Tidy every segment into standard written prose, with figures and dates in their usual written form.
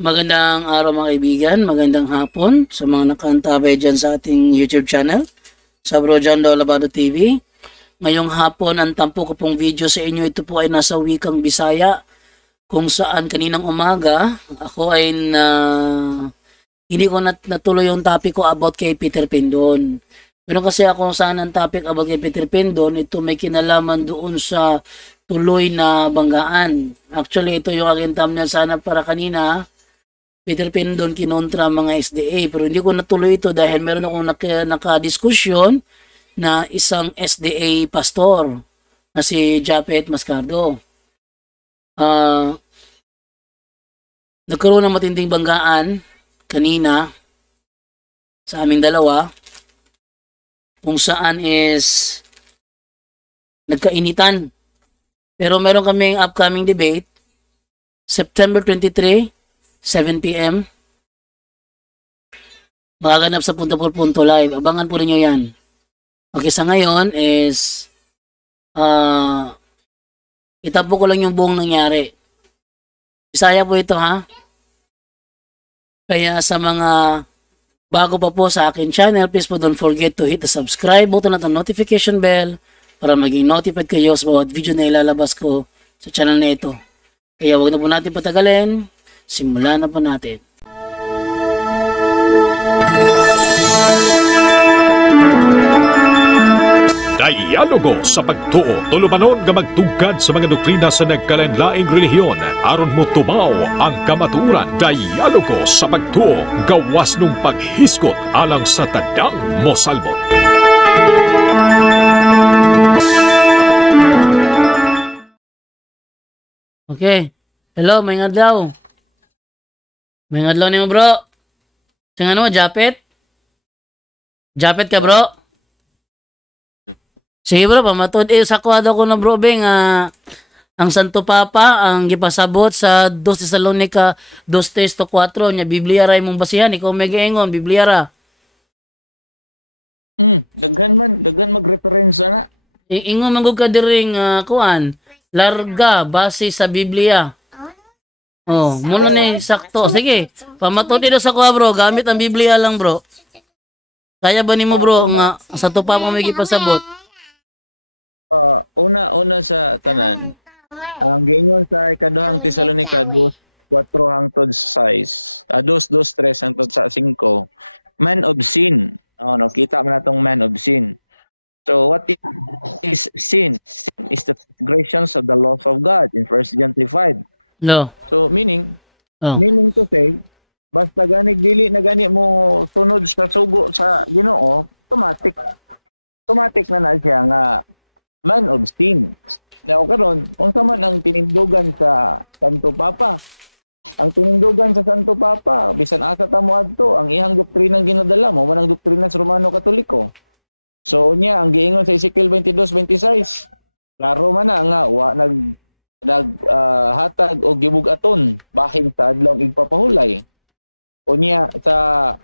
Magandang araw mga kaibigan, magandang hapon sa mga nakantabay dyan sa ating YouTube channel, sa Bro John Dolabado TV. Ngayong hapon, ang tampo ko pong video sa inyo, ito po ay nasa wikang Bisaya, kung saan kaninang umaga, ako ay hindi ko natuloy yung topic ko about kay Peter Pendon. Pero kasi ako saan ang topic about kay Peter Pendon, ito may kinalaman doon sa tuloy na banggaan. Actually, ito yung aking thumbnail sana para kanina, Peter Pendon kinontra mga SDA, pero hindi ko natuloy ito dahil meron akong nakadiskusyon na isang SDA pastor na si Japet Mascardo. Nagkaroon ng matinding banggaan kanina sa aming dalawa kung saan is nagkainitan. Pero meron kaming upcoming debate September 23, 7 PM. Magaganap sa Punto por Punto Live. Abangan po ninyo yan. Okay, sa ngayon is itapo ko lang yung buong nangyari. Bisaya po ito, ha? Kaya sa mga bago pa po sa akin channel, please po don't forget to hit the subscribe button at the notification bell para maging notified kayo sa bawat video na ilalabas ko sa channel na ito. Kaya wag na po natin patagalin. Simulan na po natin. Dialogo sa pagtuo, tulumanon nga magtugkad sa mga doktrina sa nagkalain-laing relihiyon aron mo tumaw ang kamatuoran. Dialogo sa pagtuo, gawas nung paghiskot alang sa tadang mosalbot. Okay. Hello, may adlaw. May adlaw niyo, bro. Sing ano, Japet? Japet ka, bro? Sige, bro, pamatod. Sa kwado ko na, bro, beng, ang Santo Papa, ang gipasabot sa 2 Tesalonica 2:4, nya Biblia ra imong basihan, ikaw may gaingon, Biblia ra. Daghan mag-referensya na. Ingon man gud ka diring kuan, larga base sa Biblia. Oh, muna na sakto. Sige, pamatod dito sa kuha, bro. Gamit ang Biblia lang, bro. Kaya ba nimo, bro, nga sa tupa mo may gipasabot? Una sa tanan, ang giingon sa ikaduhang Tesalonica 2:4 hangtod 6, 2:3 hangtod sa 5, man of sin. Kita man natong man of sin. So what is sin? Sin is the transgressions of the laws of God in 1 John 3:5. No. So meaning to say, basta gani dili na gani mo sunod sa sugo sa Ginoo, automatic na siya nga man of sin. Now karon, unsa man ang tinindugan sa Santo Papa? Ang tinindugan sa Santo Papa, bisan asa ta mo adto, ang ihang doktrinang ginadala mo man ang doktrina sa Romano Katoliko. So niya ang giingon sa Ezekiel 22:26, klaro man na nga wa hatag o gibug-aton bahin sa adlaw igpapahulay. Unya sa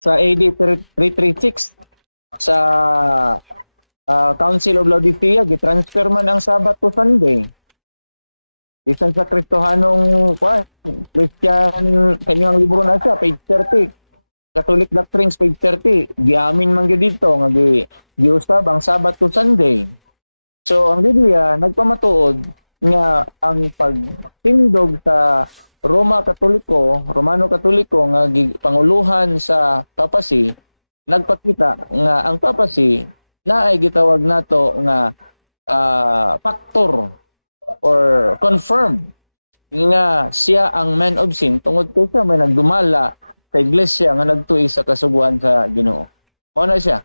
AD 336 sa Council of Laodicea gitransfer man ang Sabat to Sunday. Bisan sa Kristohanong Christian kanyang libro na siya, page 30. Catholic Doctrines, page 30. Giamin man gyud dito nga giusab ang Sabat to Sunday. So ang Biblia nagpamatuod nga ang pagtindog sa Romano Katoliko nga panguluhan sa papacy nagpakita nga ang papacy naay gitawag nato nga factor or confirm nga siya ang man of sin tungod kay siya may nagdumala sa iglesia nga nagtuig sa kasuguan sa Ginoo. Mao na siya.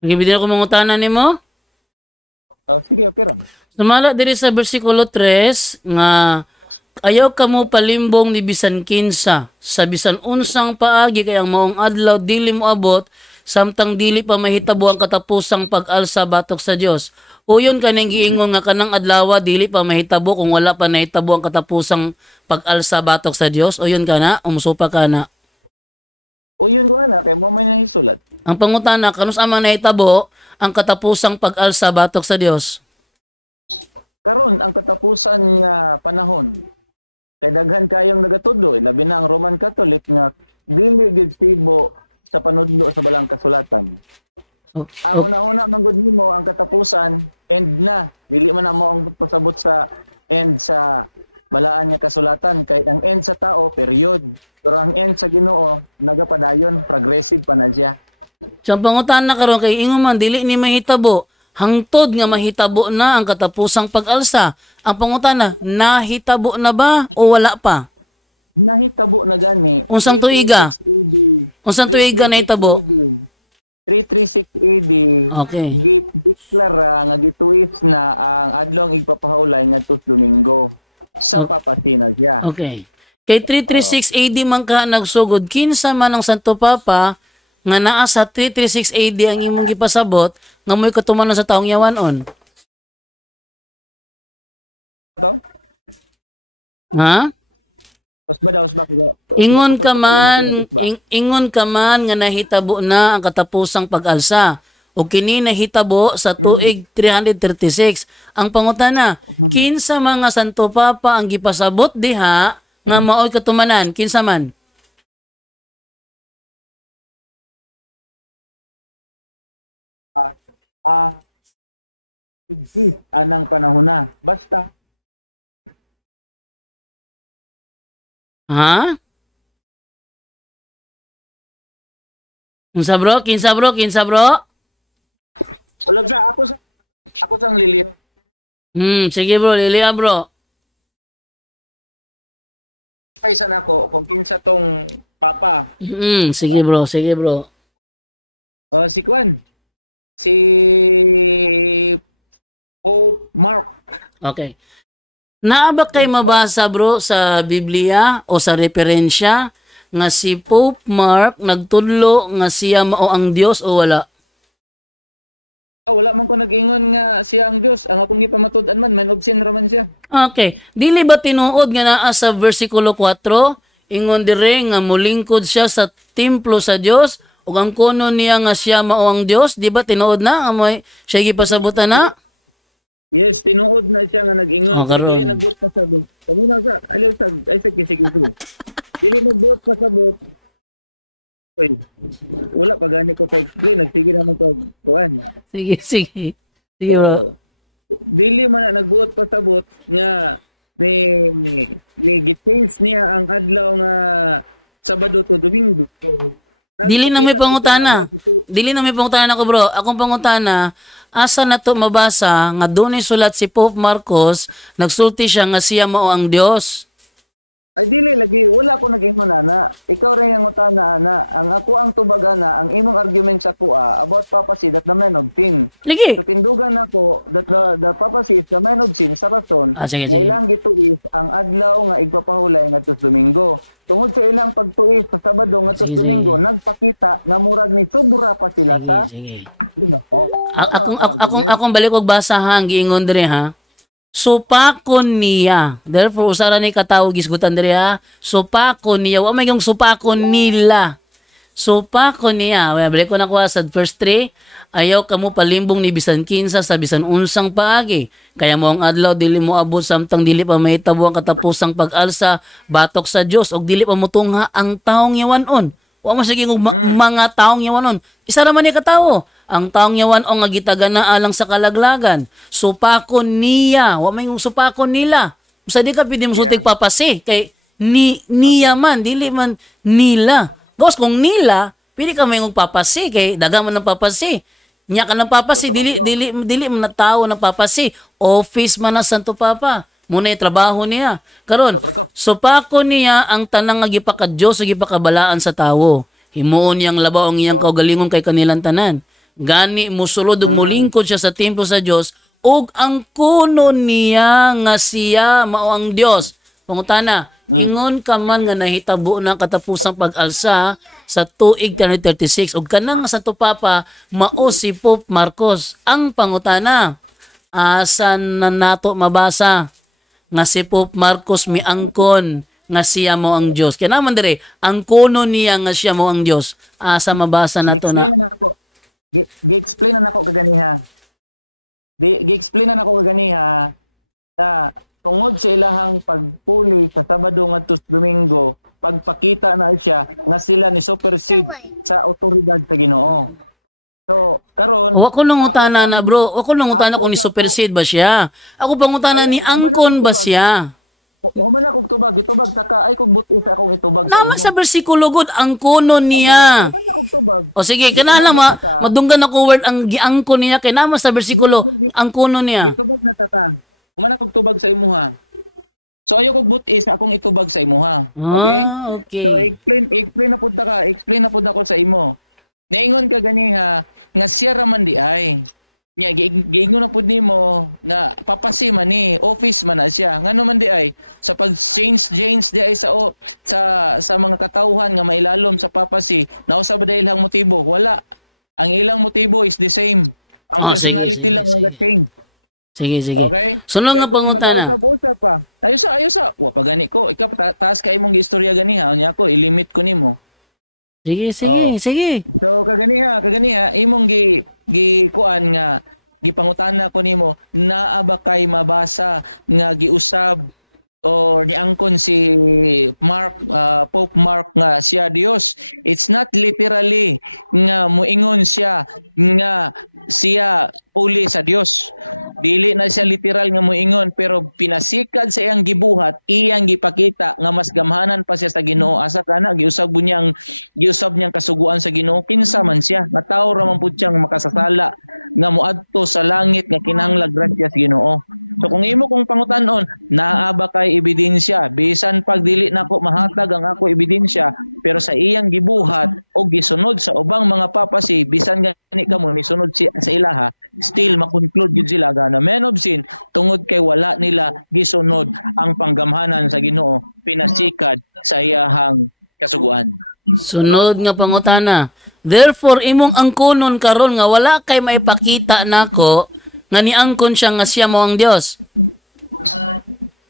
Gibidin ko mangutanan nimo. Sige, okay ra. Sumala diri sa bersikulo 3 nga ayaw kamo palimbong ni bisan kinsa sa bisan unsang paagi kay ang maong adlaw dili mo abot samtang dili pa mahitabo ang katapusang pag-alsa batok sa Dios. Uyon kaning giingon nga kanang adlaw dili pa mahitabo kung wala pa nahitabo ang katapusang pag-alsa batok sa Dios. Uyon kana, umusupa kana. Uyon ko na kay mo may nahisulat. Ang pangutana kanus amang nahitabo ang katapusang pag-alsa batok sa Dios. Karon ang katapusan nga panahon Kay daghan kayong nagatudlo, labi na ang Roman Catholic nga dili gid sibo sa panudlo sa balang kasulatan. So, Ang una-una manggod nimo ang katapusan end na. Dili man na mo ang pasabot sa end sa balaan nga kasulatan kay ang end sa tao period. Pero ang end sa Ginoo nagapadayon, progressive pa na siya. so ang pangutana karon kay ingon man dili ni mahitabo. Hangtod nga mahitabo na ang katapusang pag-alsa. Ang pangutana, nahitabo na ba o wala pa? Nahitabo na gani. Unsang tuiga? 336 AD. Unsang tuiga nahitabo? 336 AD. Okay. Gideklara nga gituis na ang adlong igpapahulay ngadto sa Domingo. Sa papasina siya. Okay. Kay 336 AD man ka nagsugod, kinsa man ang Santo Papa nga naa sa 336 AD ang imong gipasabot nga mo'y katumanon sa taong yawanon. Ito? Ha? Usba. Ingon ka man, ingon ka man nga nahitabo na ang katapusang pag-alsa. O kini nahitabo sa tuig 336. Ang pangutana, kinsa mga Santo Papa ang gipasabot diha nga maoy katumanan? Kinsa man? Exist anang panahon na. Basta Ha? Kinsa bro? Kinsa bro? Kinsa bro? ulag sa ako sang liliw. Sige bro, Lilia bro. Paisa na ako kung kinsa tong papa. Sige bro, sige bro. Si Kwan. Si Pope Mark. Okay. Naabak kay mabasa bro sa Biblia o sa referensya nga si Pope Mark nagtudlo nga siya mao ang Dios o wala? Wala man ko nag-ingon nga siya ang Dios. Ang akong gipamatud-an man obsin raman siya. Okay. Dili ba tinuod nga naa sa versikulo 4? Ingon dire nga mulingkod siya sa templo sa Dios ug ang kuno niya nga siya mao ang Dios. Di ba tinuod na amoy siya gipasabutan na? Yes, tinuod na siya nga nag-ingon. Pero karon. dili nagbuot pa sa bot. Kamuna sa, aliw sa, ay sa kisi. Dili nagbuot pa sa bot. Uy, wala pa gani ko ka-explain. Nagsige naman ko. Kuhan. Sige, sige. Sige bro. Dili man na nagbuot pa sa bot nga ni git-change niya ang adlaw nga Sabado to Domingo. Dili na may pangutana. Dili na may pangutana ko bro. Akong pangutana, asa na to mabasa nga doon sulat si Pope Marcos, nagsulti siya nga siya mao ang Dios. Ay dili lagi, wala ko nag-ingon ana. Ikaw rin ang utana ana. Ang ako ang tubagana, ang imong argument sa kuha about papacy that the man of sin. Ligi. So tindugan ako that the papacy is the man of sin sa rason Sige, nga sige. ilang gituis ang adlaw nga igpapahulay ngadto sa Domingo. Tungod sa ilang pagtuis sa Sabado ngadto sa Sige, Domingo, nagpakita nga murag ni sobra pa sila sa Sige. Ginoo. Akong balik og basa ha, ang giingon dire ha. Supakon niya. Therefore, usara ni katawag isgutan dire ha. Supakon niya. Wa may yung supakon nila. Supakon niya. Balik ko na kuha sa verse 3. Ayaw kamo palimbong ni bisan kinsa sa bisan unsang paagi. Kaya mo ang adlaw dili mo abot samtang dili pa mahitabo ang katapusang pag-alsa batok sa Dios og dili pa motungha ang taong yawanon. Wa mo sige mga taong yawanon. Isa ra man ni katawo. Ang taong yawan o nga gitagana alang sa kalaglagan. Supakon niya. Wa may yung supakon nila. Sa di ka pwede mo sutig papasi. Kay niya man. Dili man nila. Gos kung nila, pwede ka may yung papasi. Kay daga man ng papasi. Niya ka ng papasi. Dili man na tao ng papasi. Office man na Santo Papa. Muna yung trabaho niya. Karon, supakon niya ang tanang nga gipaka-Diyos o gipakabalaan sa tao. Himuon niyang labaw ang iyang kaugalingon kay kanilang tanan. Gani musulod ug mulingkod siya sa templo sa Dios ug ang kuno niya nga siya mao ang Dios. Pangutana, ingon ka man nga nahitabo na katapusang pag-alsa sa tuig 336 ug kanang nga Santo Papa mao si Pope Marcos. Ang pangutana, asan na nato mabasa nga si Pope Marcos miangkon nga siya mo ang Dios? Kaya naman dire, ang kuno niya nga siya mo ang Dios. Asa mabasa nato na? Gi-explain na nako kaganiha. Gi-explain na nako kaganiha. tungod sa ilahang pagpuli sa Sabado ngadto sa Domingo, pagpakita na siya nga sila ni supersede sa otoridad sa Ginoo. So, karon Wa ko nangutana na bro. Wa ko nangutana kung ni supersede ba siya. Ako pangutana ni angkon ba siya. Human ako tubag, itubag saka ay kog butis akong itubag sa Naman imo. sa bersikulo gud angkonon niya. Human ako tubag. O sige, kanala madunggan ako word ang giangkon niya kay naman sa bersikulo angkonon niya. Itubag na tata. Human ako tubag sa imuha. So ayo kog butis akong itubag sa imuha. Okay? Okay. So explain na pud ka, explain na pud ako sa imo. Naingon ka ganiha nga siya ra man di ay. Nya giingon na pud nimo nga papasi man ni office man na siya. Ngano man di ay sa pag-change di ay sa mga katawhan nga mailalom sa papasi, nausa ba dahil ang motibo? Wala. Ang ilang motibo is the same. Ang personality sige, lang ang change. Sige. Okay? Sunod nga pangutana. Usap pa. Ayusa. Wa pa gani ko. Ikaw taas kay imong istorya ganiha. Nya ako ilimit ko nimo. Sige. So kaganiha imong kuan nga gipangutana ko nimo naa ba kay mabasa nga giusab o niangkon si Pope Mark nga siya Dios. It's not literally nga muingon siya nga siya uli sa Dios. Dili na siya literal nga muingon pero pinasikad sa iyang gibuhat, iyang gipakita nga mas gamhanan pa siya sa Ginoo. Asa kana giusab niyang kasuguan sa Ginoo kinsa man siya. Nga tawo ra man pud siyang makasasala nga moadto sa langit nga kinahanglan grasya sa Ginoo. So kung imo kong pangutan-on, naa ba kay ebidensya? Bisan pag dili nako mahatag ang ako ebidensya, pero sa iyang gibuhat o gisunod sa ubang mga papasi, bisan gani kamo ni sunod sa ilaha, still makonclude gyud sila na men of sin tungod kay wala nila gisunod ang panggamhanan sa Ginoo, pinasikad sa iyahang kasuguan. Sunod nga pangutana. Therefore imong angkonon karon nga wala kay maipakita nako nga niangkon siya nga siya mo ang Dios.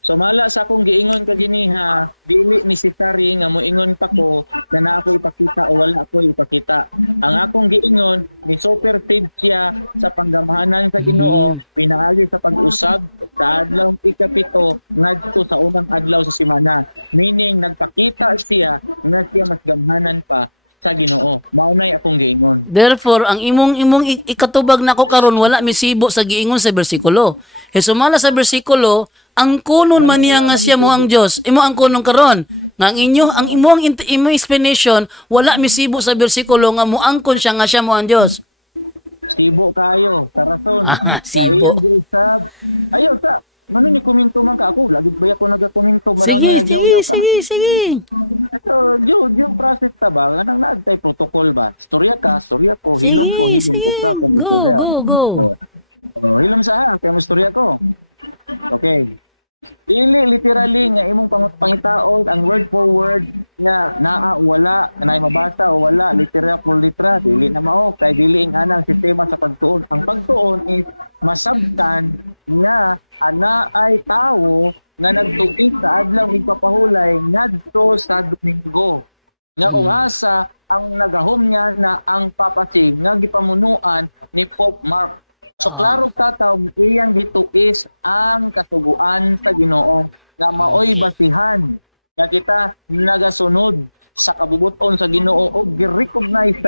So mala sa akong giingon kaginiha, dili necessary nga moingon pa ko na naa ako ipakita o wala ako ipakita. Ang akong giingon ni supersede siya sa panggamhanan sa Ginoo, pinaagi sa pag-usab sa adlaw ikapito ngadto sa unang adlaw sa semana. Meaning nagpakita siya nga siya mas gamhanan pa sa Ginoo. Maunay akong giingon. Therefore ang imong ikatubag nako karon wala misibo sa giingon sa bersikulo. Sumala sa bersikulo ang kunon man niya nga siya mo ang Dios. Imo ang kunon karon nga ang imong explanation wala misibo sa bersikulo nga moangkon siya nga siya mo ang Dios. Sibo kayo, sa rason. Sibo. Ayaw sa. Ano ni komento man ka ako? Lagi ba ako nagakomento? Sige. So, yung process ta ba? Anong naagtay protocol ba? Storya ko, hilom ko ka kung istorya. Go. Hilom sa ha, kaya mo istorya ko. Okay. Dili literally nga imong pangitaon ang word for word nga naa wala kanay mabasa o wala litera for litera dili na mao kay dili ang anang sistema sa pagtuon. Ang pagtuon is masabtan nga ana ay tawo nga nagtuig sa adlaw igpapahulay ngadto sa Domingo. Nga kung asa ang nagahom niya na ang papasig nga gipamunuan ni Pope Mark. So klaro tataw iyang gituis ang kasuguan sa Ginoo nga maoy basihan nga kita nagasunod sa kabubuton sa Ginoo o gi-recognize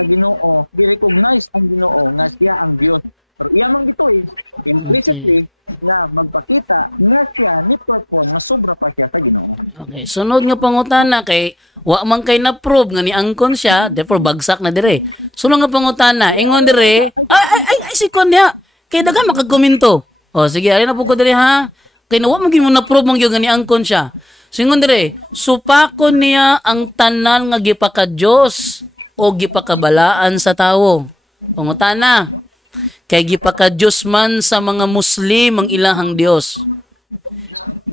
ang Ginoo nga siya ang Dios. Pero iyang gituis implicitly nga magpakita nga siya ni perform nga sobra pa siya sa Ginoo. Okay, sunod nga pangutana kay wa man kay na-prove nga niangkon siya, therefore bagsak na dire. Sunod nga pangutana, ingon dire, ay sikon niya. Kay dagan makakomento. O sige, ari na po ko diri ha. Kay nawa man gyud mo na-prove man gyud nga niangkon siya. Singon dire, supakon niya ang tanan nga gipaka-Dios o gipakabalaan sa tawo. Pangutana, kay gipaka-Dios man sa mga Muslim ang ilahang Dios.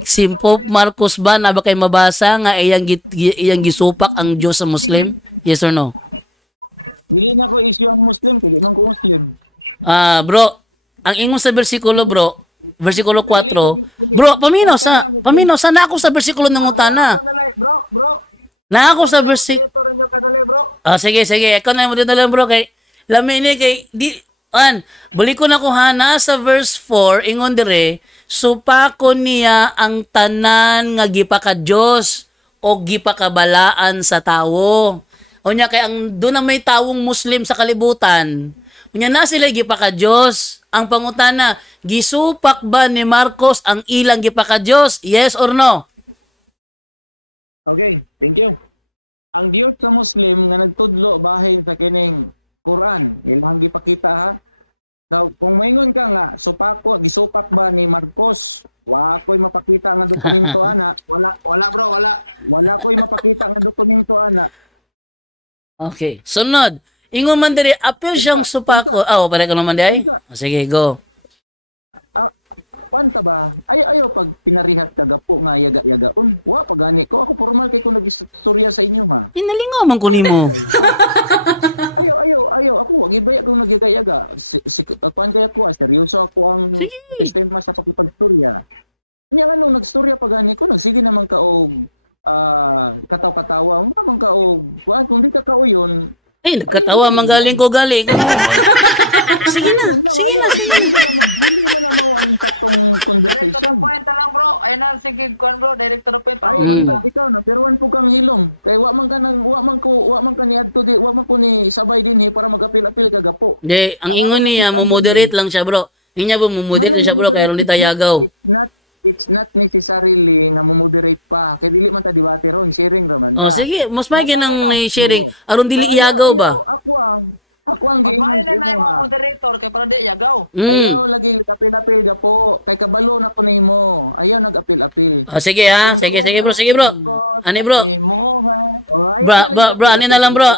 Si Pope Marcos ba na ba kay mabasa nga iyang gisupak ang Dios sa Muslim? Yes or no? Dili na ko issue ang Muslim, dili man ko Muslim. Bro, ang ingon sa bersikulo bro, bersikulo 4. Bro, paminaw sa ako sa bersikulo ng utana. Bro. Na ako sa bersikulo. Ito rin yung kadali, bro. Sige. Ikaw na mo dito lang bro kay lamin ni kay di balik ko na ko ha na sa verse 4 ingon dire supako niya ang tanan nga gipaka-Dios o gipakabalaan sa tawo. Unya kay ang doon na may tawong Muslim sa kalibutan. Unya na sila gipaka-Dios. Ang pangutana, gisupak ba ni Marcos ang ilang gipaka-Dios? Yes or no? Okay, thank you. Ang Dios sa Muslim nga nagtudlo bahin sa kining Quran, ilang gipakita ha. So, kung maingon ka nga, gisupak ba ni Marcos? Wa ko'y mapakita nga dokumento ana. Wala bro, wala. Wala ko'y mapakita nga dokumento ana. Okay. Sunod. Ingon man diri apil siyang supako. Pare ka naman di ay. Sige, go. Panta ba? Ayaw pag pinarihas ka gapo nga yaga-yagaon. Wa pagani ko. Ako formal kay ko nag-istorya sa inyo ha. Pinalingaw man ko nimo. Ayaw. Ako wag ibay akong nagyaga-yaga. Kuan kaya ko, seryoso ako ang sistema sa pakipagstorya. Kanya nga nung nagstorya pagani ko, nagsige naman ka og kataw-katawa. Naman ka og, kung di ka kauyon, nagkatawa manggaling ko galing. Sige na. Hindi mo na mo ang katong Direct to the conversation. point lang bro. Ayun na, sige, kuan bro. Direct to the point. Ikaw na, pero wan po kang hilom. Kay wa man ka ni adto di, wa man ko ni sabay din para mag-apil-apil ka gapo. Di, ang ingon niya, mo-moderate lang siya bro. Inya ba mo-moderate siya bro, kaya ron di tayagaw. It's not necessarily nga mo-moderate pa. Kay dili man ta debate ron, sharing raman ta. Sige, mas may ginang sharing. Aron dili iyagaw ba? Ako ang Magbahay giingay na na yung mga moderator kay para di yagaw. Ayaw lagi apil-apil gapo. Kay kabalo na ko nimo. Ayaw nag-apil-apil. Sige ha. Sige bro. Ani bro? Bro, ani na lang bro.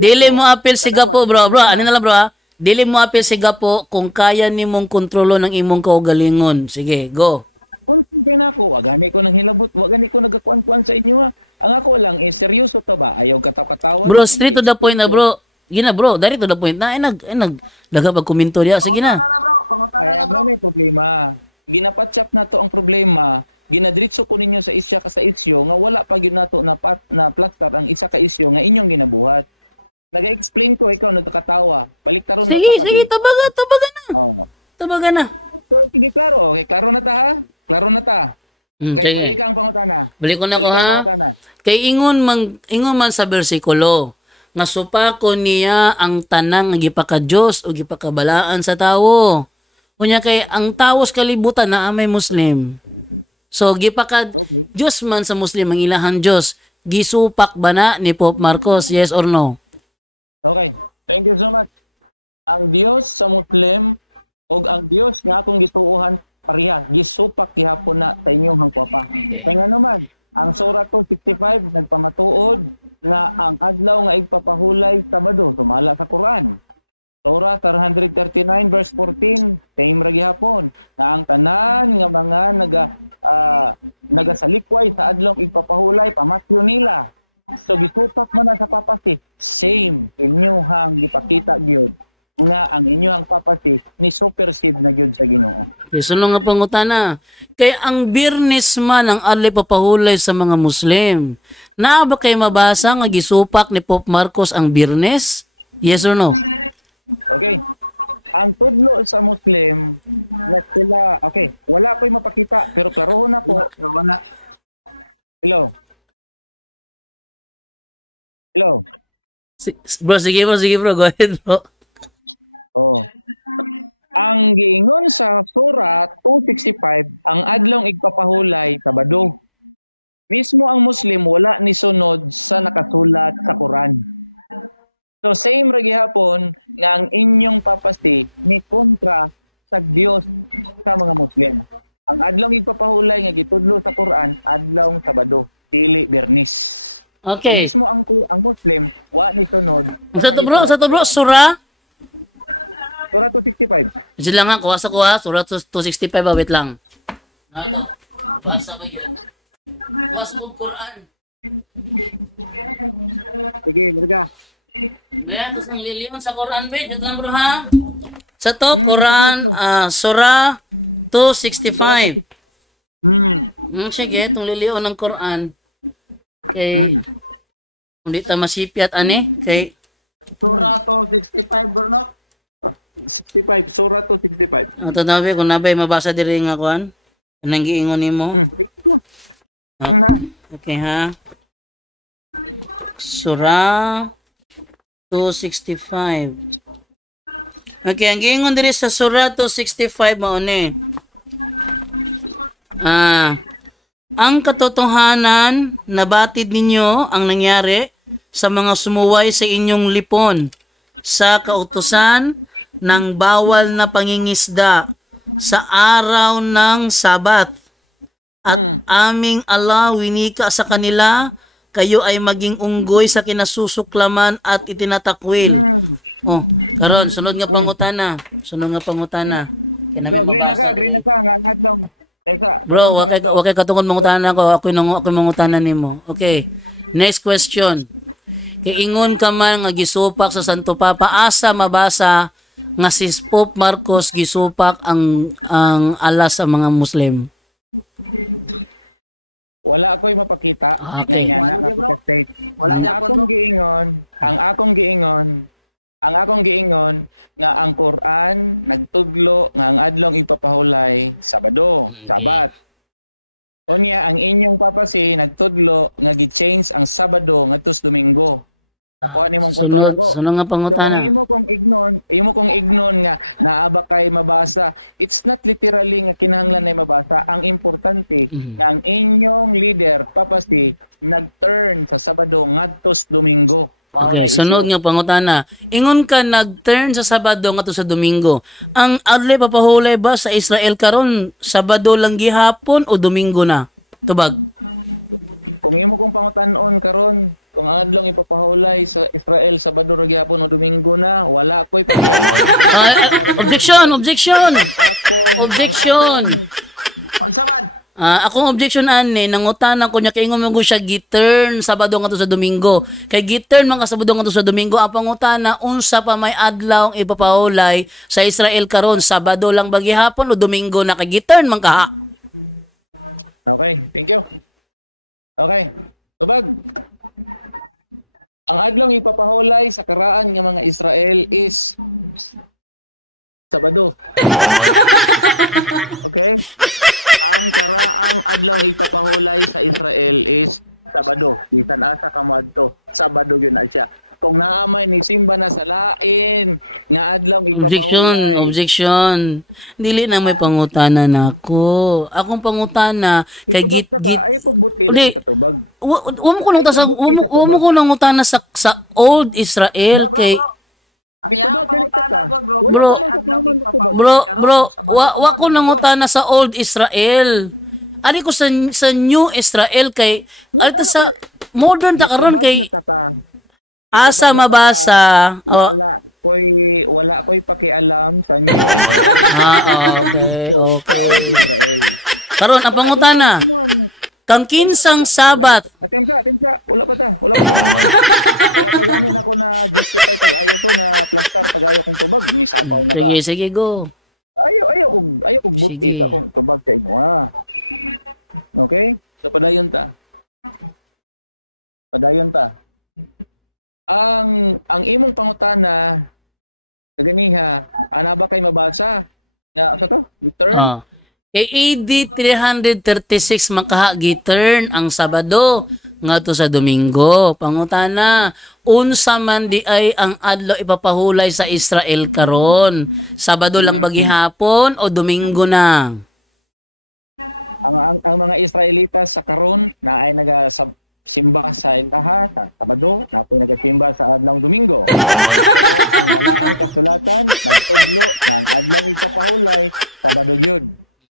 Dili mo apil si gapo bro. Ani na lang bro ha. Dili mo apil si gapo kung kaya nimong kontrolo ng imong kaugalingon. Sige, go. Kung kaya na ako, wagani ko nang hilabot, wagani ko nagakuan-kuan sa inyo ha. Ang ako lang is seryoso to ba? Ayaw kataw-katawa. Bro, straight to the point na bro. Gina bro, direct to the point na. Daga pagkomento diya. Sige na. Kaya may problema. Ginapatsap na to ang problema. Ginadiretso ko ninyo sa isya ka sa isyo nga wala pa gyud nato na plaster ang isa ka isyo nga inyong ginabuhat. Naga-explain ko, ikaw nagkakatawa. Baliktaron na ta. Sige, tabaga na. Oo. Tabaga na. So, sige, klaro. Okay, klaro na ta ha? Klaro na ta. Kay sige. balik ang pangutana. Balik ko na ko ha. Kay ingon man sa bersikulo nga supako niya ang tanang gipaka-Dios o gipakabalaan sa tawo. Kunya kay ang tawo sa kalibutan na may Muslim. So gipaka-Dios man sa Muslim ang ilahan Dios. Gisupak ba na ni Pope Marcos? Yes or no? Okay. Thank you so much. Ang Dios sa Muslim o ang Dios nga akong gisuuhan pareha, gisupak gihapon na sa inyong hangkwapa. Kaya nga naman, ang Surah 265 nagpamatuod nga ang adlaw nga igpapahulay Sabado sumala sa Quran. Surah 139 verse 14 same ra gihapon nga ang tanan nga mga nagasalikway sa adlaw igpapahulay pamatyo nila. So gisupak man na sa papasi, same inyuhang gipakita gyud nga ang inyong papasi ni supersede na gyud sa Ginoo. Sunod nga pangutana. Kay ang Birnes man ang alay papahulay sa mga Muslim. Naa ba kay mabasa nga gisupak ni Pope Marcos ang Birnes? Yes or no? Okay. Ang tudlo sa Muslim na sila, okay, wala ko'y mapakita pero klarohon ako. Wala. Hello. Bro, sige bro. Go ahead bro. Oh. Ang giingon sa Surah 265, ang adlong igpapahulay Sabado. Mismo ang Muslim wala ni sunod sa nakasulat sa Quran. So same ra gihapon nga ang inyong papasi ni kontra sa Dios sa mga Muslim. Ang adlong igpapahulay nga gitudlo sa Quran, adlong Sabado, dili Biyernes. Okay. So mismo ang Muslim wa ni sunod Sa to bro, Surah Surah 265. Sige lang ha, kuha Surah 265 ba, wait lang. Basa ba yun? Basa mo Quran. Sige, marga. Ayan, tapos nililiwan sa Quran, wait. Ito lang bro ha. Sa to, Quran, Surah 265. Sige, itong liliwan ng Quran. Okay. Kung di ta masipyat, kay Surah 265 bro no? 65, Surah 265. Ato nabi kung nabay mabasa diri nga kuan. Anong giingon nimo? Okay ha. Surah 265. Okay, ang giingon diri sa Surah 265 mao ni. Ang katotohanan nabatid ninyo ang nangyari sa mga sumuway sa inyong lipon sa kautusan ng bawal na pangingisda sa araw ng Sabat. At aming Allah winika sa kanila, kayo ay maging unggoy sa kinasusuklaman at itinatakwil. Oh, karon sunod nga pangutana. Sunod nga pangutana. So, agree na ka, nga lang. Teka, bro, okay katungod mangutana ko. Ako mangutana nimo. Okay. Next question. Kiingon ka man nga gisupak sa Santo Papa, asa mabasa nga si Pope Marcos gisupak ang alas sa mga Muslim? Wala ako'y mapakita. Okay. Nga na state. Wala Ang akong giingon nga ang Quran nagtudlo nga ang adlong ipapahulay Sabado, Sabat. Unya ang inyong papasi nagtudlo nga gi-change ang Sabado ngadto sa Domingo. Nakuha nimong punto nako. Sunod nga So pangutana. kung imo kong ignon nga naaba kay mabasa, it's not literally nga kinahanglan na mabasa. Ang importante nga ang inyong leader papasi nag-turn sa Sabado ngadto sa Domingo. Okay, sunod nga pangutana. Ingon ka nag-turn sa Sabado ngadto sa Domingo. Ang adlay papahulay ba sa Israel karon Sabado lang gihapon o Domingo na? Tubag. Kung imo kong pangutanon karon, kung ang adlong ipapahulay sa Israel Sabado ra gihapon o Domingo na, wala ko'y pakialam. Objection. Objection. Unsa man? Akong objection ani nangutana ko nya kay ingon mo siya gi-turn Sabado ngadto sa Domingo. Kay gi-turn man ka Sabado ngadto sa Domingo, ang pangutana unsa pa may adlaw ipapahulay sa Israel karon Sabado lang ba gihapon o Domingo na kay gi-turn man ka ha? Okay, thank you. Okay. Tubag. Ang adlong ipapahulay sa karaan ng mga Israel is Sabado. Okay? Ang karaang adlong ipapahulay sa Israel is Sabado. Bisan asa ka moadto, Sabado yun na siya. Kung naamay ni simba na sa lain nga adlong ipapahulay. Objection. Dili na may pangutana nako. Akong pangutana kay git ay pagbuti Hindi. sa tubag. Wa mo ko nangutana sa Old Israel kay Ang pangutana ko, bro. Bro, Adlaw ipapahulay bro, karon, wa ko nangutana sa Old Israel. Ari ko sa New Israel kay ari ta sa modern ta karon kay asa mabasa. Wala ko'y pakialam sa New Israel. Sa Old Israel. Karon ang pangutana. Kang kinsang Sabat. Atensa. Wala pa naman. Wala pa ganin ako na justify pag-ayo to na plastar pag-ayo kong tubag. Ni sapaw na ka. Sige, go. Ayaw kong butis Sige. akong tubag sa imo ha. Okay? So padayon ta. Ang imong pangutana kaganiha, ana ba kay mabasa? Nga sa to? Return? Kay AD 336 makaha gi-turn ang Sabado ngadto sa Domingo. Pangutana, unsa man di ay ang adlaw ipapahulay sa Israel karon? Sabado lang ba gihapon o Domingo na? Ang mga Israelitas sa karon na ay simba sa ilaha sa Sabado, na po nagasimba sa adlong Domingo. Pero ang dalaang kasulatan nagtudlo nga ang adlong ipapahulay Sabado gyud.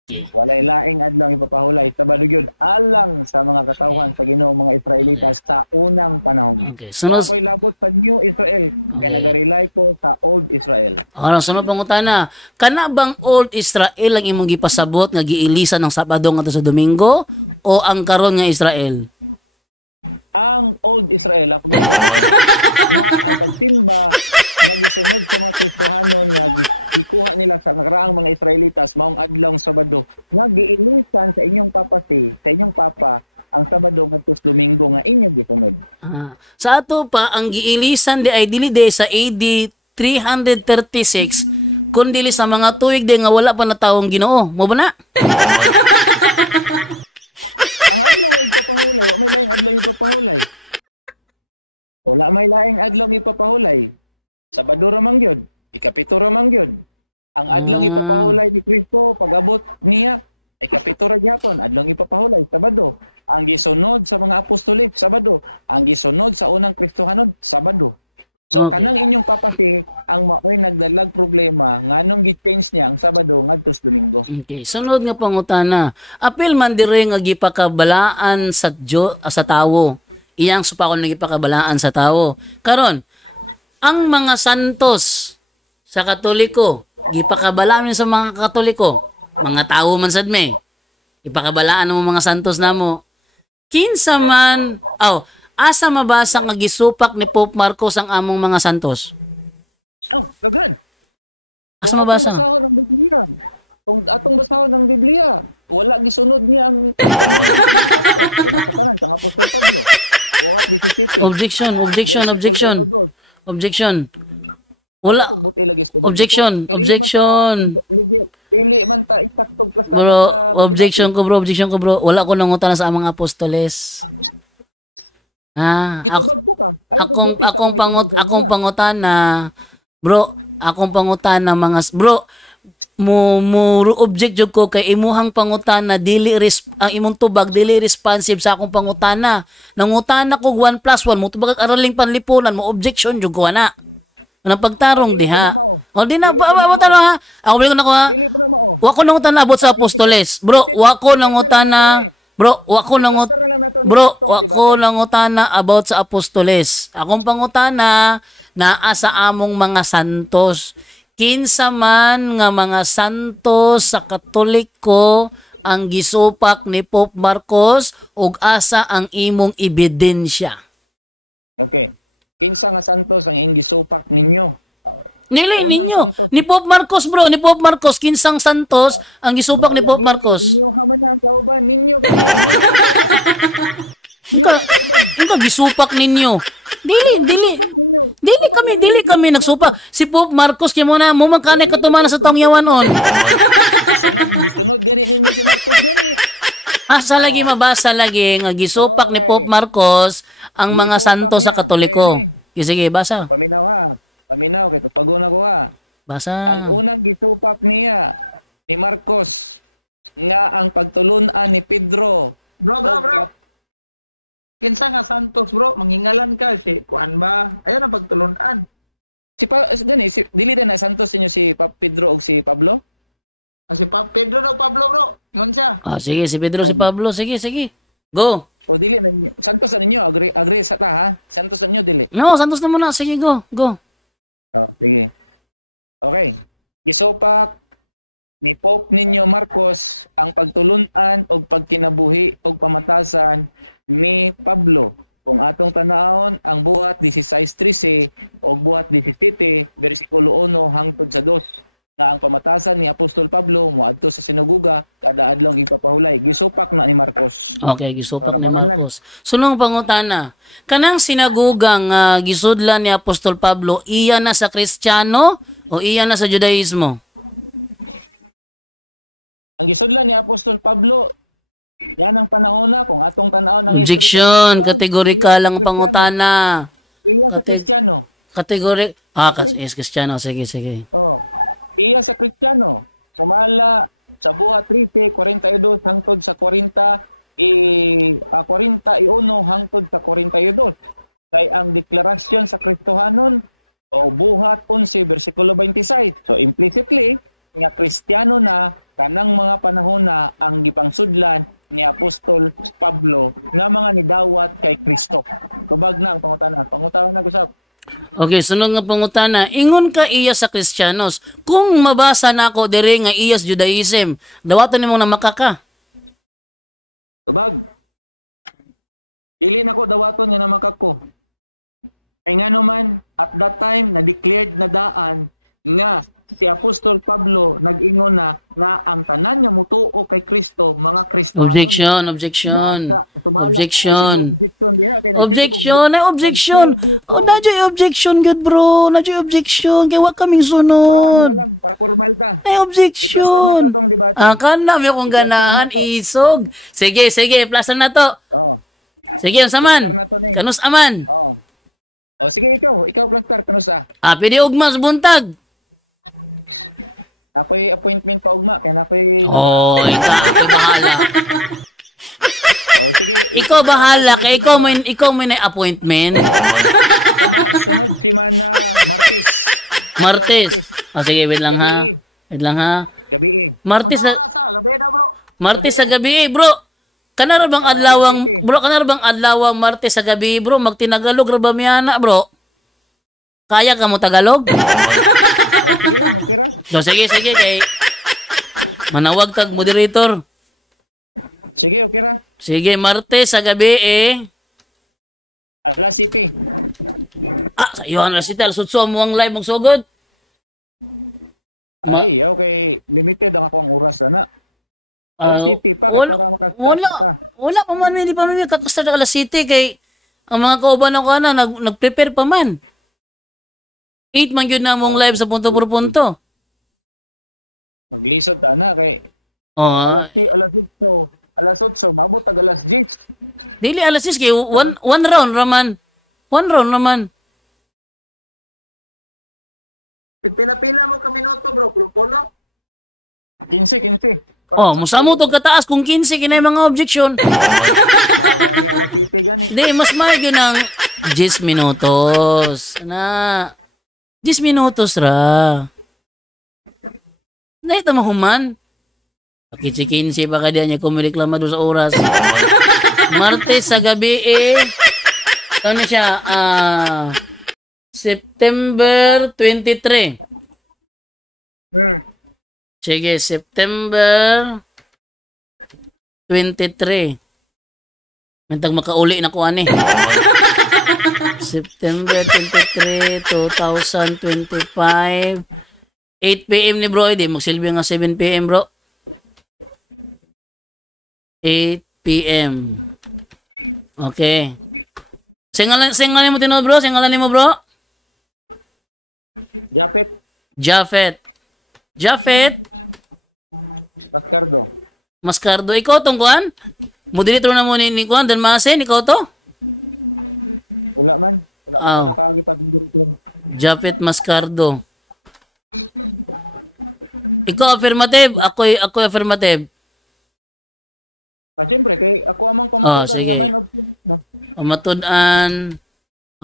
Walay laing adlong ipapahulay Sabado gyud alang sa mga katawhan sa Ginoo mga Israelitas sa unang panahon. Okay. So ako'y labot sa New Israel kaya nag-rely ko sa Old Israel. Sunod pangutana, kana bang Old Israel ang imong gipasabot nga giilisan ng Sabado ngadto sa Domingo o ang karon nga Israel? Ang Old Israel ako nga ang pagsimba nga gisunod sa mga Kristohanon nga gikuha nila sa nakaraang mga Israelitas maong adlong Sabado nga giilisan sa inyong sa inyong papa ang Sabado ngadto sa Domingo nga inyong gisunod. Sa ato pa ang giilisan di ay dili sa AD 336 kun dili sa mga tuig di nga wala pa na taong Ginoo. Mo ba na? Ang adlaw nga ipapahulay, wa may laing adlaw ipapahulay. Wala may laing adlaw ipapahulay. Sabado ra man gyud, ikapito ra man gyud. Ang adlaw ipapahulay ni Kristo pag-abot niya ay kapito ra gyapon, adlaw ipapahulay Sabado. Ang gisunod sa mga apostolik Sabado, ang gisunod sa unang Kristohanon Sabado. So kanang inyong papasi ang maoy nagdalag problema nganong gi-change niya ang Sabado ngadto sa Domingo. Okay, sunod nga pangutana. Apil man dire nga gipakabalaan sa tawo. Iyang supakon nga gipakabalaan sa tawo. Karon, ang mga santos sa Katoliko, gipakabalaan sa mga Katoliko, mga tao man sad me. Ipakabalaan mo mga santos namo. Kinsa man, asa mabasa nga gisupak ni Pope Marcos ang among mga santos? Dagan. Asa Kung mabasa? atong basahon ng Biblia, kung atong basahon ng Biblia, wala gisunod niya ang tulungan sa mga santos. Kung nasa tanan kang Apostol Pablo. Buhat 17. Objection. Wala. Objection. Pili man ta isaktog ka sa Bro, objection ko bro. Wala ko nangutan sa among apostoles. Itubag mo ka. Akong pangutan na bro, akong pangutan na mga bro, mo object jud ko kay imuhang pangutan na ang imong tubag dili responsive sa akong pangutana. Nangutana ko 1 plus 1 mo tubag araling panlipunan mo objection jud ko ana. Anong pagtarong diha? O di na ba tanong ha? Ako bili ko na ko ha. Dili pa na mao. Wa ko nangutan abot sa apostoles. Bro, wa ko nangutan na Bro, wa ko nangutana about sa apostoles. Akong pangutana naa sa among mga santos. Kinsa man nga mga santos sa Katoliko ang gisupak ni Pope Marcos ug asa ang imong ebidensya? Okay. Kinsa nga santos ang ing gisupak ninyo? Nili Unang ninyo. santos. Ni Pope Marcos bro, ni Pope Marcos kinsang santos ang gisupak ni Pope Marcos? Ninyo haman ang kauban ninyo gani. Ika gisupak ninyo. Dili kami nagsupak. Si Pope Marcos kay mo na mo man kanay katumana sa tong yawanon. Gisunod gani ninyo si Marcos gani. Asa lagi mabasa lagi nga gisupak ni Pope Marcos ang mga santo sa Katoliko. Sige, basa. Paminaw kay tupagon ako ha. Basa. Ang unang gisupak niya ni Marcos nga ang pagtulunan ni Pedro. Bro. Kinsa nga santos bro, manghingalan ka si kuan ba? Ayon ang pagtulunan. Dili na santos inyo si Pedro o si Pablo? Si Pedro daw Pablo bro. Ingon siya. Sige, si Pedro, si Pablo. Sige. Go. O dili na ninyo. Santos na ninyo, agree sa ta ha? Santos na ninyo, dili? No, santos na muna. Sige, go. Sige. Okay. Gisupak ni Pope ninyo Marcos ang pagtulunan o pagkinabuhi o pamatasan ni Pablo. Kung atong tanawon ang buhat 16:13 o buhat 17 bersikulo 1 hangtod sa 2 nga ang pamatasan ni Apostol Pablo moadto sa sinagoga kada adlaw ipapahulay. Gisupak na ni Marcos. Okay, gisupak ni Marcos. Sunong pangutana. Kanang sinagogang gisudlan ni Apostol Pablo, iya na sa Kristiyano o iya na sa Judaismo? Ang gisudlan ni Apostol Pablo, yan ang panahon na kung atong tanawon ng objection, kategorikal lang pangutana. Iya sa Kristiyano. Kristiyano, sige. Iya sa Kristiyano. Sumala sa buhat 13:42 hangtod sa 41 hangtod sa 42. Kay ang deklarasyon sa Kristohanon o buhat 11 bersikulo 26. So implicitly nga Kristiyano na kanang mga panahon na ang gipangsudlan ni Apostol Pablo nga mga nidawat kay Kristo. Kubag na ang pangutana. Pangutana na usab. Okay, sunod nga pangutana. Ingon ka iya sa Kristiyanos. Kung mabasa na ako diri nga iya sa Judaism, dawatan nimo na makaka. Kubag. Dili na ko dawaton nga na makako. Kay nga naman, at that time, na-declared na daan nga si Apostol Pablo nag-ingon na nga ang tanan niya mutuo kay Kristo mga Kristohanon. Objection. Objection diha kay Objection. Nadyo'y objection good bro. Nadyo'y objection. Kaya wag kaming Bro, ano sunod. na lang, para formal ta. Ay, I-plus na to objection. tong debate. Kana may akong I-plaster ganahan, na to. isog. Sige, plaster na to. Oh, Sige, ang saman. plaster na to ni. Kanus aman. Oh. Oh, sige ikaw plaster kanusa. Pwede ugmas buntag. Ako'y appointment pa ugma kaya ako'y Oh, ako'y bahala. Oh, sige. Ikaw bahala kay ikaw may na appointment. Sunod semana Martes. Martes. Sige, wait lang ha. Gabi. Wait lang ha. Gabi. Martes Unsa sa oras gabi na bro? Martes sa gabi, bro. Kanara bang adlawang Martes sa gabi, bro? Magtinagalog ra ba miyana, bro? Kaya ka mo Tagalog? Oh, sige lang, okay ra. So, sige kay manawag tag moderator. Sige, okay ra. Sige, Martes sa gabi Alas 7. sa iyo ang resital sutso mo ang live magsugod. Ay, okay. Limited ang ako ang oras na. Alas 7 pa kaya para makastart ka. Wala pa man, hindi pa man kakustart alas City kay ang mga kauban ako nag-prepare pa man. 8 man yun na mong live sa punto por punto. Maglisod ta na kay alas 8, mabot tag alas 10. Dili alas 6 kay one round raman. One round naman. Pila mo ka minuto bro, pulo. 15. Musamo to kataas kung 15 kinay mga objection. Mao gani alas 7 gani. Di, mas mahal yun ng 10 minutos. 10 minutos ra. Dahil tama human. Pakitsi-15 baka diyan niya kumireklama doon sa oras. Martes sa gabi ano siya? September 23. Sige, September 23. Mentag makauli na ko ani. September 23, 2025. 8 PM ni bro, di magsilbi nga 7 PM bro. 8 PM. Okay. Singalan mo tinod bro? Singalan mo bro? Jafet. Mascardo. Ikaw tong kuan? Moderator na mo ni kuan dan masen ikaw to? Wala man ako nakagipad dito. Jafet Mascardo. Ikaw affirmative, ako affirmative. Siyempre kay ako amang pamatudan nga may option. Pamatudan.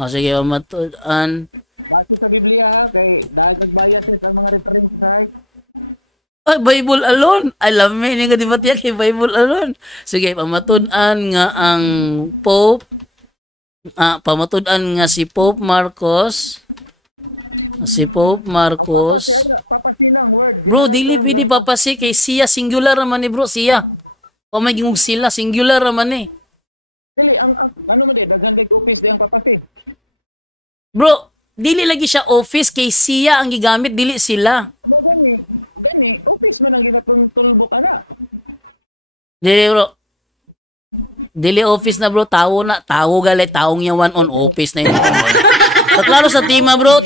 Sige, pamatudan. Base sa Biblia ha, kay dagdag biases ang mga reference sa Ay, Bible alone. I love me. Hindi ka di ba tiyak kay Bible alone. Sige, pamatudan nga ang Pope. Pamatudan nga si Pope Marcos. Papasi lang word. Bro, dili pwede papasi kay siya. Singular naman ni bro, siya. Pamaging sila, singular naman Dili, ang ano man daghan dag office di ang papasi. Bro, dili lagi siya office kay siya ang gigamit, dili sila. Mo gani, office man ang ginatong tulbok ana. Dili bro. Dili office na bro, tawo galit, taong yawan on office na yun. So, klaro sa tima bro,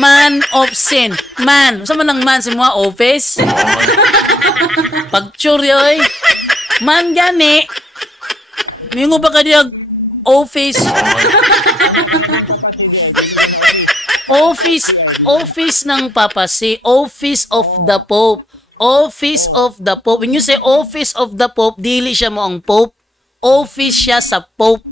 man of sin. Man, saan man ang man si mga office? Pagtsure yoy. Man gani. Mingo ba ka diyag office? Kanya kana din papasi di ay dili na office. Office ng papasi, office of the Pope. Office of the Pope. When you say office of the Pope, dili siya mo ang Pope. Office siya sa Pope.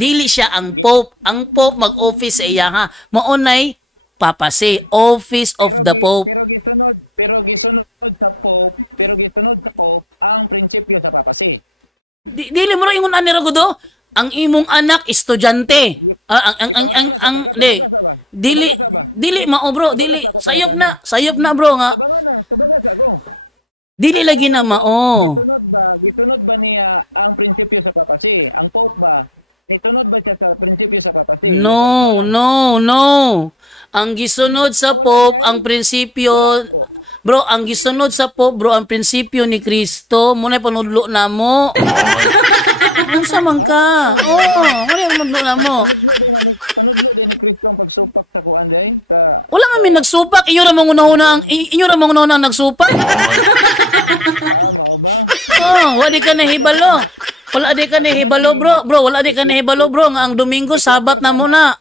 Dili siya ang Pope. Ang Pope mag-office sa iya ha. Maunay papasi, office of the Pope. Pero gisunod sa Pope ang prinsipyo sa papasi. Dili mo rin ingon ani ra do. Ang imong anak estudyante. Dili mao bro, dili sayop na bro nga. Sabagas ako. Dili lagi na mao. Gisunod ba niya ang prinsipyo sa papasi? Ang Pope ba? Nisunod ba siya sa prinsipyo sa papasi? No. Ang gisunod sa Wala Pope, yan. ang prinsipyo, Wala po. bro, ang gisunod sa Pope, bro, ang prinsipyo ni Kristo, muna panudlo na mo. Unsa man ka? Oo, muna panudlo na mo. Panudlo din ni Kristo ang pagsupak sa kuan day sa Wala nga may nagsupak, inyo ra mga una-una ang nagsupak. mao ba? Oh, wala di ka nahibalo. Wala di ka nahibalo, bro. Bro, wala di ka nahibalo, bro, nga ang Domingo Sabat na muna.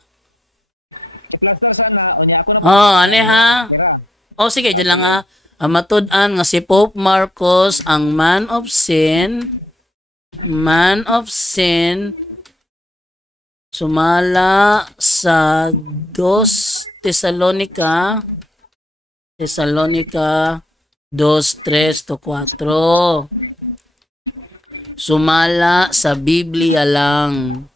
I-plaster sana unya ako na po. Ane ha. Kira. O sige, dyan lang sige. ha. Ang matud-an nga si Pope Marcos, ang man of sin, sumala sa 2 Tesalonica 2:3-4. Sumala sa Biblia lang.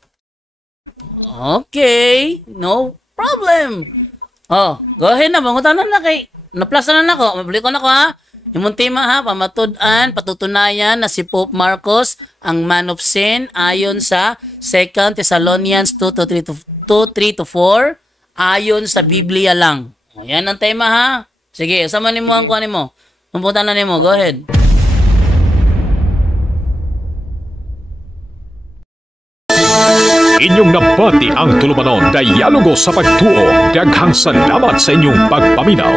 Okay, no problem. Oh, go ahead na, mangutanan na kay. Naplasa na nako, mabalik ko na ko ha. Imong tema ha, pamatud-an, patutunayan na si Pope Marcos ang man of sin ayon sa 2 Thessalonians 2:3-4 ayon sa Biblia lang. Oh, yan ang tema ha. Sige, sama nimo ang kuan nimo. Pumutanan nimo, go ahead. Inyong nabati ang tulumanon, Dialogo sa Pagtuo. Daghang salamat sa inyong pagpaminaw.